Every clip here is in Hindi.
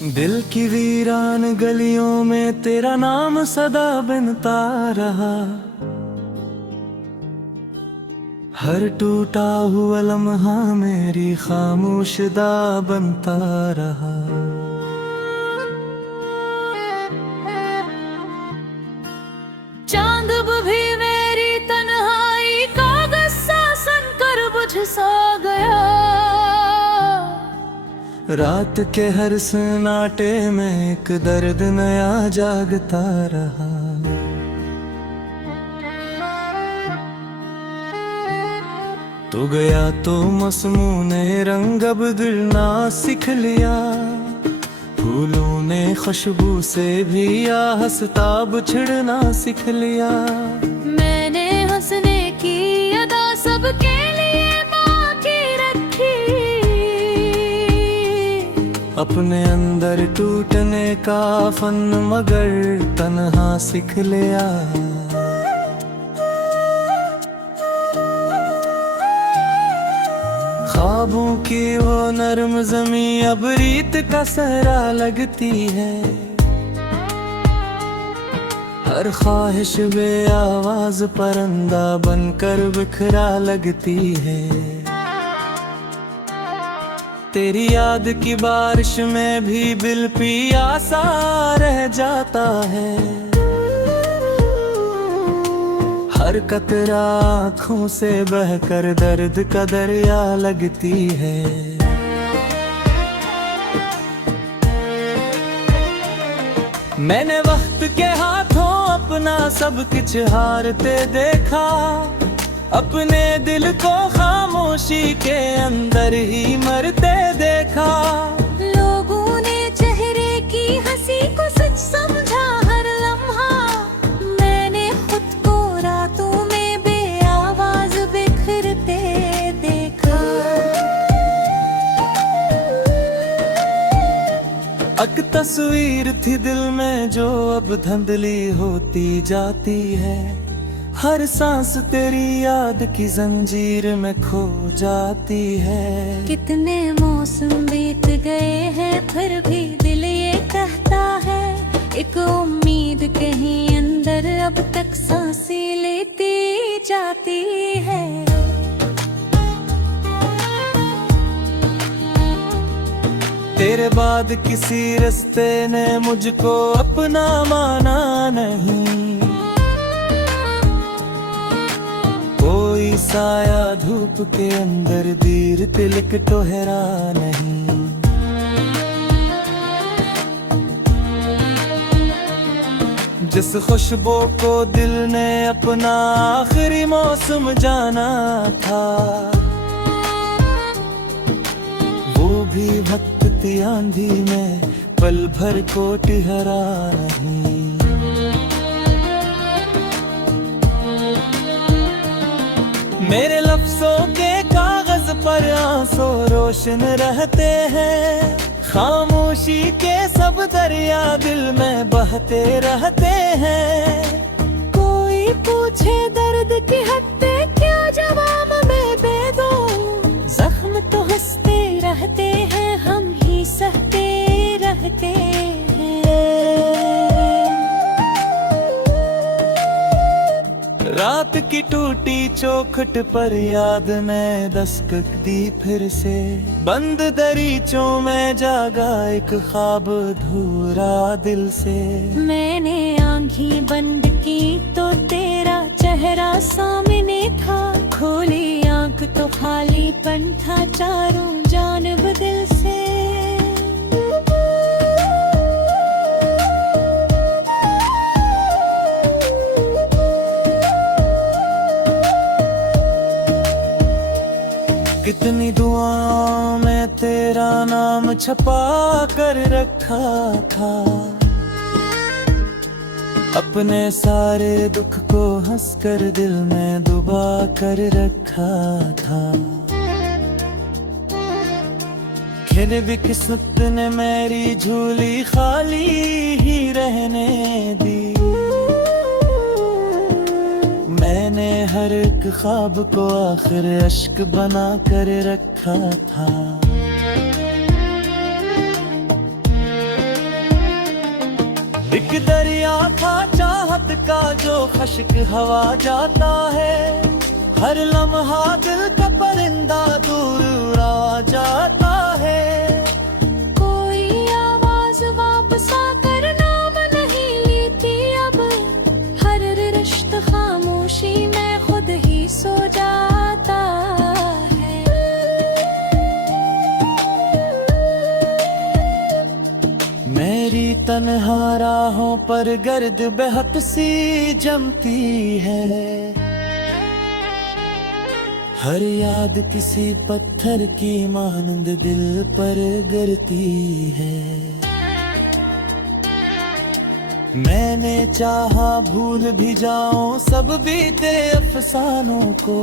दिल की वीरान गलियों में तेरा नाम सदा बनता रहा। हर टूटा हुआ लम्हा मेरी खामोशदा बनता रहा। चांद भी मेरी तन्हाई कागज सा सुनकर बुझ सा गया। रात के हर सन्नाटे में एक दर्द नया जागता रहा। तू गया तो मसमूने रंग अब गिरना सीख लिया। फूलों ने खुशबू से भी आहस्ताब छिड़ना सीख लिया। मैंने हंसने की अदा सबके लिए बाकी रखी। अपने अंदर टूटने का फन मगर तन्हा सीख लिया। ख्वाबों की वो नर्म ज़मीं अब रीत का सहरा लगती है। हर ख्वाहिश बे आवाज परिंदा बनकर बिखरा लगती है। तेरी याद की बारिश में भी दिल पियासा रह जाता है। हर कतरा आँखों से बहकर दर्द का दरिया लगती है। मैंने वक्त के हाथों अपना सब कुछ हारते देखा। अपने दिल को खामोशी के अंदर ही मरते देखा। लोगों ने चेहरे की हंसी को सच समझा हर लम्हा। मैंने खुद को रातों में बेआवाज बिखरते देखा। एक तस्वीर थी दिल में जो अब धुंधली होती जाती है। हर सांस तेरी याद की जंजीर में खो जाती है। कितने मौसम बीत गए हैं फिर भी दिल ये कहता है। एक उम्मीद कहीं अंदर अब तक सांसें लेती जाती है। तेरे बाद किसी रिश्ते ने मुझको अपना माना नहीं। कोई साया धूप के अंदर दीर तिलक टोहरा नहीं। जिस खुशबू को दिल ने अपना आखिरी मौसम जाना था। वो भी भटकती आंधी में पल भर को ठहरा नहीं। मेरे लफ्जों के कागज पर आंसू रोशन रहते हैं। खामोशी के सब दरिया दिल में बहते रहते हैं। कोई पूछे दर्द की हत्ते क्या जवाब में दे दो। जख्म तो हंसते रहते हैं हम ही सहते रहते हैं। रात की टूटी चौखट पर याद में दस्तक दी फिर से। बंद दरीचों में जागा एक ख्वाब अधूरा दिल से। मैंने आँखें बंद की तो तेरा चेहरा सामने था। खोली आँख तो खालीपन था चारों जानिब दिल से। कितनी दुआओं में तेरा नाम छपा कर रखा था। अपने सारे दुख को हंसकर दिल में डुबा कर रखा था। फिर भी किस्मत ने मेरी झोली खाली ही रहने दी। मैंने हर एक ख्वाब को आखिर अश्क बना कर रखा था। एक दरिया था चाहत का जो खश्क हवा जाता है, हर लम्हा दिल का परिंदा दूर उड़ा जाता है। कोई आवाज वापस आकर नाम नहीं लेती अब, हर रिश्ता खामोशी में खुद ही सो जाता है। मेरी तन्हा राहों पर गर्द बेहद सी जमती है, हर याद किसी पत्थर की मानंद दिल पर गिरती है। मैंने चाहा भूल भी जाऊं सब बीते अफसानों को,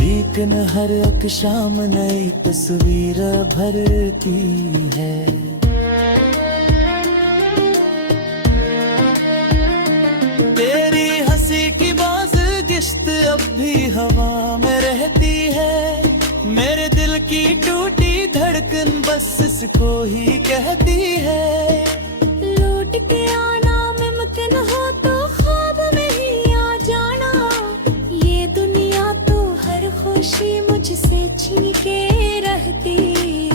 लेकिन हर एक शाम नई तस्वीर भरती है। तेरी हंसी की बाज़गिश्त अब भी हवा में रहती है, मेरे दिल की टूटी धड़कन बस इसको ही कहती है। लौट के आना मुमकिन हो तो ख्वाब में ही आ जाना, ये दुनिया तो हर खुशी मुझसे छीन के रहती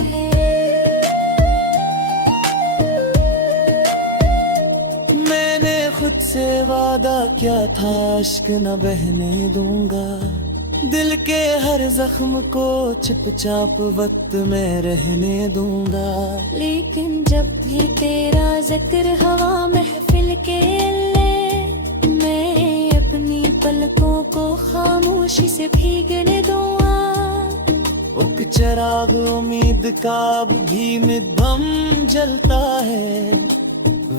है। मैंने खुद से वादा किया था अश्क न बहने दूंगा, दिल के हर जख्म को चुपचाप वक्त में रहने दूंगा। लेकिन जब भी तेरा जिक्र हवा महफिल के अल्ले, मैं अपनी पलकों को खामोशी से भीगने दूंगा। एक चिराग उम्मीद का अब भी निधम जलता है,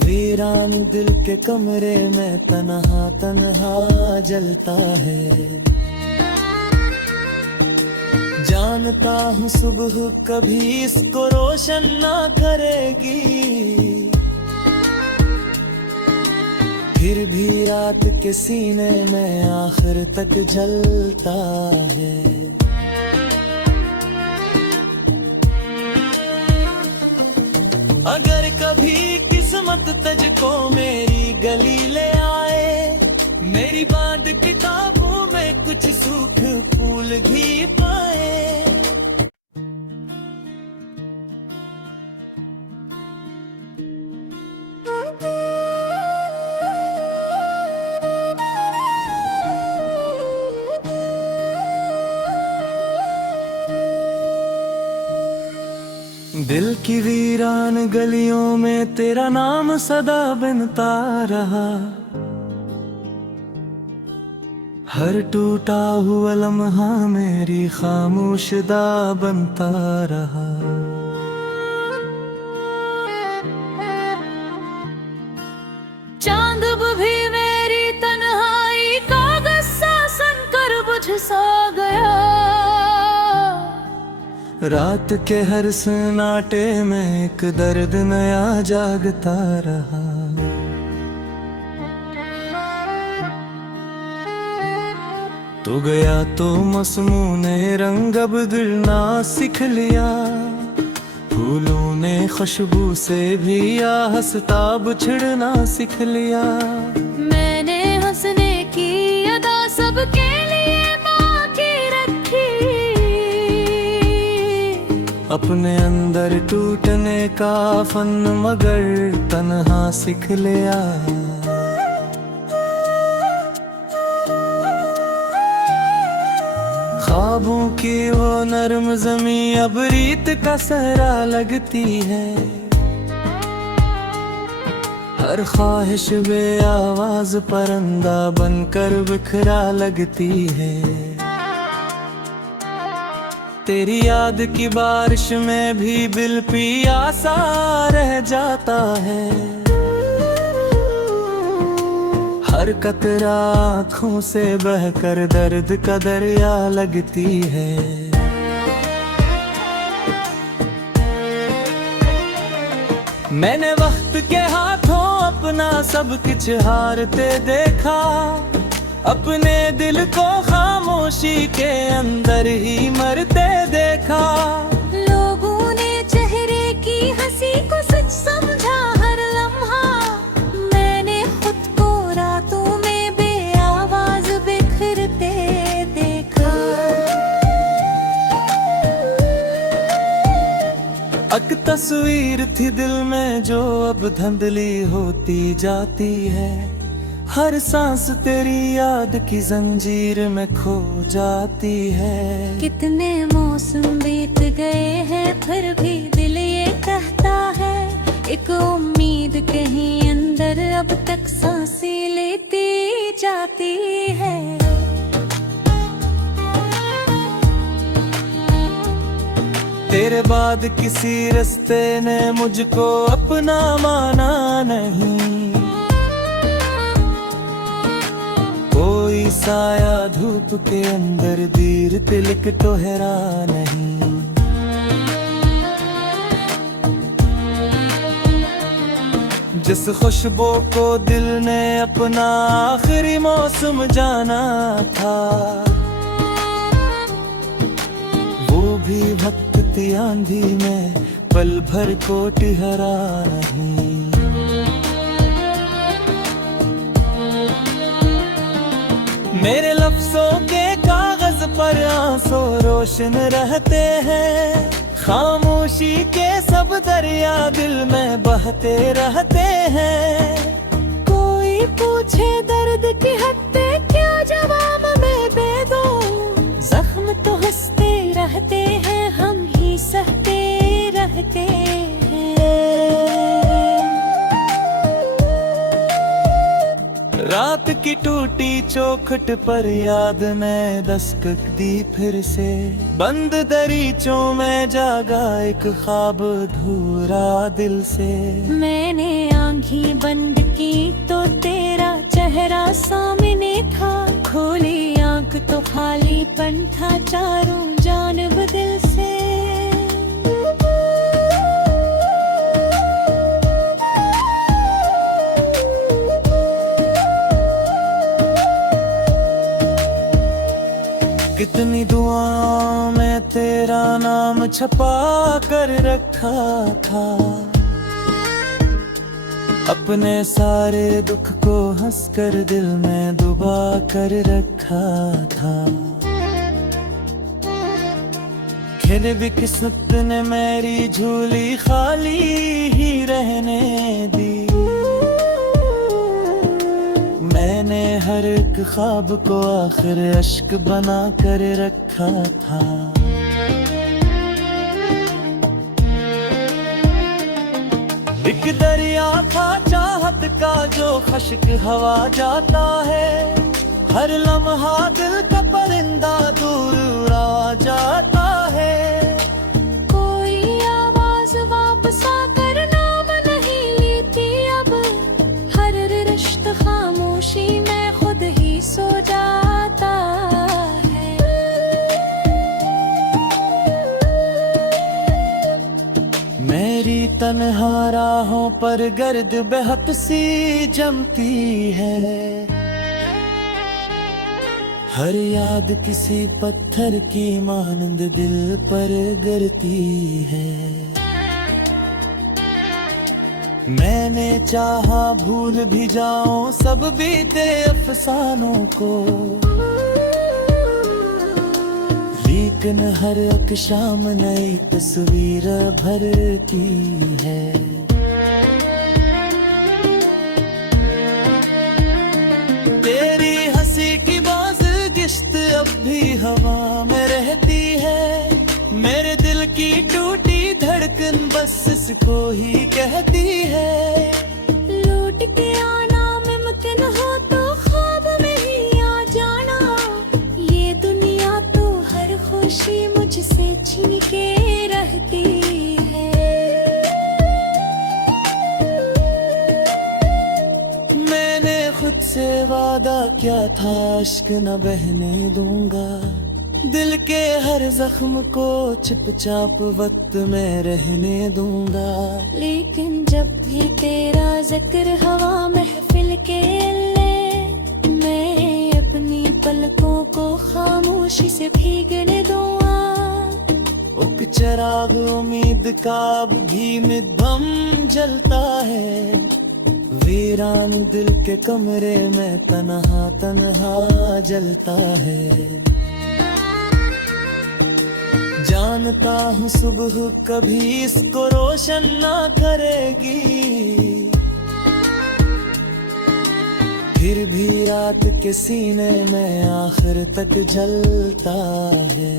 वीरान दिल के कमरे में तन्हा तन्हा जलता है। जानता हूँ सुबह कभी इसको रोशन ना करेगी, फिर भी रात के सीने में आखिर तक जलता है। अगर कभी किस्मत तुझको मेरी गली ले आए, मेरी बांध किताबों में कुछ सूख फूल भी पाए। दिल की वीरान गलियों में तेरा नाम सदा बनता रहा, हर टूटा हुआ लम्हा मेरी खामोशदा बनता रहा। चांद भी मेरी तन्हाई का गुस्सा सुनकर बुझ सा गया, रात के हर सन्नाटे में एक दर्द नया जागता रहा। तू गया तो मसमूने रंग अब गिरना सीख लिया, फूलों ने खुशबू से भी आहस्ताब छिड़ना सीख लिया। मैंने हंसने की अदा सबके लिए बाकी रखी, अपने अंदर टूटने का फन मगर तन्हा सीख लिया। ख्वाबों की वो नर्म जमी अब रीत का सहरा लगती है, हर ख्वाहिश बे आवाज परिंदा बनकर बिखरा लगती है। तेरी याद की बारिश में भी दिल पियासा रह जाता है, हर कतरा आँखों से बहकर दर्द का दरिया लगती है। मैंने वक्त के हाथों अपना सब कुछ हारते देखा, अपने दिल को खामोशी के अंदर ही मरते देखा। लोगों ने चेहरे की हंसी को सच एक तस्वीर थी दिल में जो अब धुंधली होती जाती है, हर सांस तेरी याद की जंजीर में खो जाती है। कितने मौसम बीत गए हैं फिर भी दिल ये कहता है, एक उम्मीद कहीं अंदर अब तक सांसें लेती जाती है। तेरे बाद किसी रिश्ते ने मुझको अपना माना नहीं, कोई साया धूप के अंदर दीर तिलक टोहरा नहीं। जिस खुशबू को दिल ने अपना आखिरी मौसम जाना था, वो भी वक्त की आंधी में पल भर को ठहरा नहीं। मेरे लफ्जों के कागज पर आंसू रोशन रहते हैं, खामोशी के सब दरिया दिल में बहते रहते हैं। कोई पूछे दर्द की हत्ते क्या जवाब में दे दो, जख्म तो हंसते रहते हैं हम ही सहते रहते हैं। रात की टूटी चौखट पर याद में दस्तक दी फिर से, बंद दरीचों में जागा एक ख्वाब अधूरा दिल से। मैंने आंखें बंद की तो तेरा चेहरा सामने था, खोली आंख तो खालीपन था चारों जानिब दिल से। कितनी दुआओं में तेरा नाम छपा कर रखा था, अपने सारे दुख को हंसकर दिल में डुबा कर रखा था। फिर भी किस्मत ने मेरी झोली खाली ही रहने दी, मैंने हर एक ख्वाब को आखिर अश्क बना कर रखा था। एक दरिया था चाहत का जो खश्क हवा जाता है, हर लम्हा दिल का परिंदा दूर उड़ा जाता है। कोई आवाज वापस आकर नाम नहीं लेती अब, हर रिश्ता खामोशी में खुद ही सो जाता है। मेरी तन्हा राहों पर गर्द बेहद सी जमती है, हर याद किसी पत्थर की मानंद दिल पर गिरती है। मैंने चाहा भूल भी जाऊं सब बीते अफसानों को, लेकिन हर एक शाम नई तस्वीर भरती है। तेरी हंसी की बाज़गिश्त अब भी हवा में रहती है, मेरे दिल की टूटी धड़कन बस इसको ही कहती है। लौट के आना मुमकिन हो तो ख्वाब में ही आ जाना, ये दुनिया तो हर खुशी मुझसे छीन के रहती है। मैंने खुद से वादा किया था अश्क न बहने दूंगा, दिल के हर जख्म को चुपचाप वक्त में रहने दूंगा। लेकिन जब भी तेरा जिक्र हवा महफिल के ले, मैं अपनी पलकों को खामोशी से भीगने दूंगा। एक चिराग उम्मीद का अब भी मिदम जलता है, वीरान दिल के कमरे में तन्हा तन्हा जलता है। जानता हूँ सुबह कभी इसको रोशन ना करेगी, फिर भी रात के सीने में आखिर तक जलता है।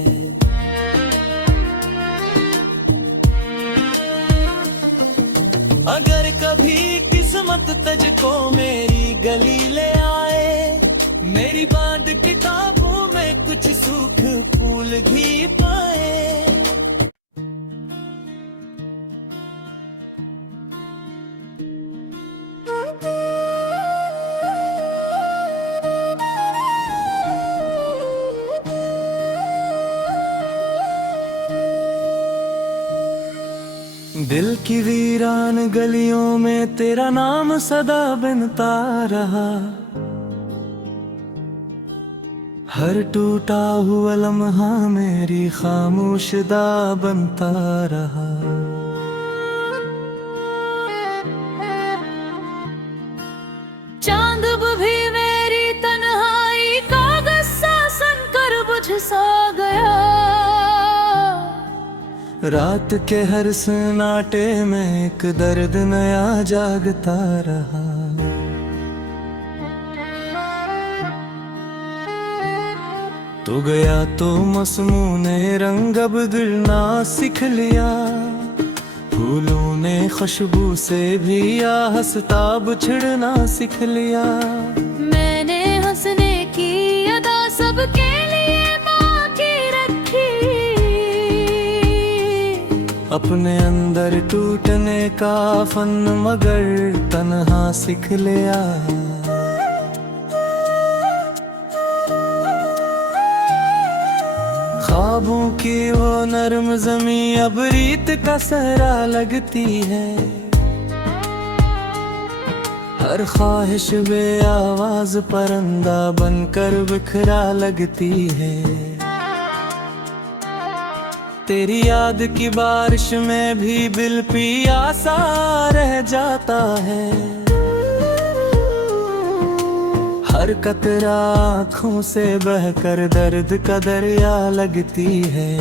अगर कभी किस्मत तुझको मेरी गली ले आए, मेरी बांध किताबों में कुछ सूख फूल भी पाए। दिल की वीरान गलियों में तेरा नाम सदा बनता रहा, हर टूटा हुआ लम्हा मेरी खामोशदा बनता रहा। चांद भी मेरी तन्हाई कागज सा सन कर बुझ सा गया, रात के हर सन्नाटे में एक दर्द नया जागता रहा। तू गया तो मसमूने रंग अब गिरना सीख लिया, फूलों ने खुशबू से भी आहस्ताब छिड़ना सीख लिया। मैंने हंसने की अदा सबके लिए बाकी रखी, अपने अंदर टूटने का फन मगर तन्हा सीख लिया। ख्वाबों की वो नर्म जमी अब रीत का सहरा लगती है, हर ख्वाहिश बे आवाज परिंदा बनकर बिखरा लगती है। तेरी याद की बारिश में भी दिल पियासा रह जाता है, हर कतरा आँखों से बहकर दर्द का दरिया लगती है।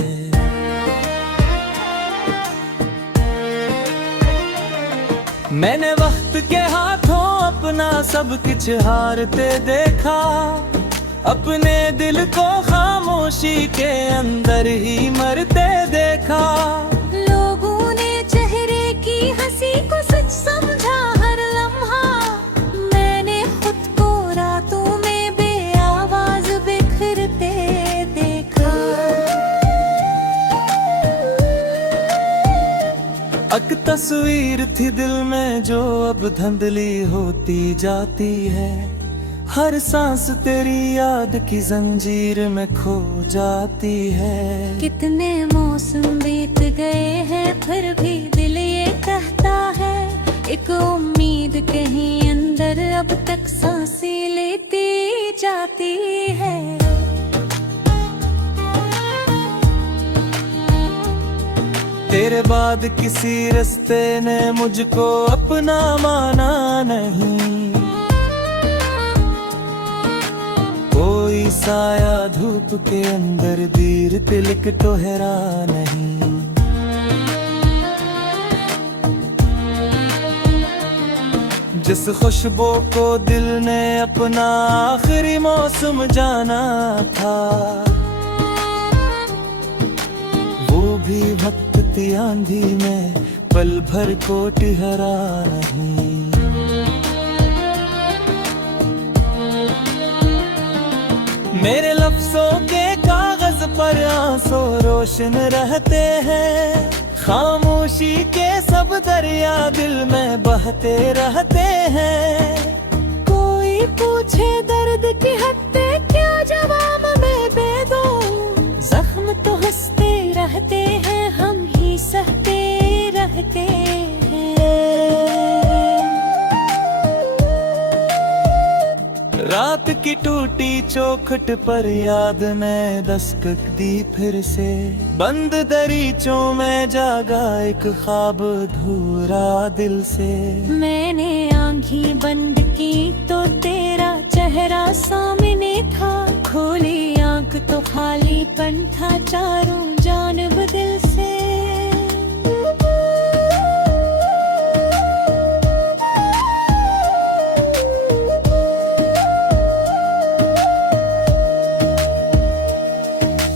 मैंने वक्त के हाथों अपना सब कुछ हारते देखा, अपने दिल को खामोशी के अंदर ही मरते देखा। लोगों ने चेहरे की हंसी को सच समझा हर लम्हा, मैंने खुद को रातों में बेआवाज बिखरते देखा। एक तस्वीर थी दिल में जो अब धुंधली होती जाती है, हर सांस तेरी याद की जंजीर में खो जाती है। कितने मौसम बीत गए हैं फिर भी दिल ये कहता है, एक उम्मीद कहीं अंदर अब तक सांसें लेती जाती है। तेरे बाद किसी रिश्ते ने मुझको अपना माना नहीं, कोई साया धूप के अंदर दीर तिलक टोहरा नहीं। जिस खुशबू को दिल ने अपना आखिरी मौसम जाना था, वो भी भटकती आंधी में पल भर को ठहरा नहीं। मेरे लफ्जों के कागज पर आंसू रोशन रहते हैं, खामोशी के सब दरिया दिल में बहते रहते हैं। कोई पूछे दर्द की हत्ते क्या जवाब में दे दो, जख्म तो हंसते रहते हैं हम ही सहते रहते हैं। रात की टूटी चौखट पर याद में दस्तक दी फिर से, बंद दरीचों में जागा एक ख्वाब अधूरा दिल से। मैंने आँखें बंद की तो तेरा चेहरा सामने था, खोली आँख तो खालीपन था चारों जानब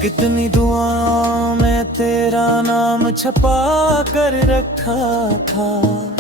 कितनी दुआओं में तेरा नाम छपा कर रखा था।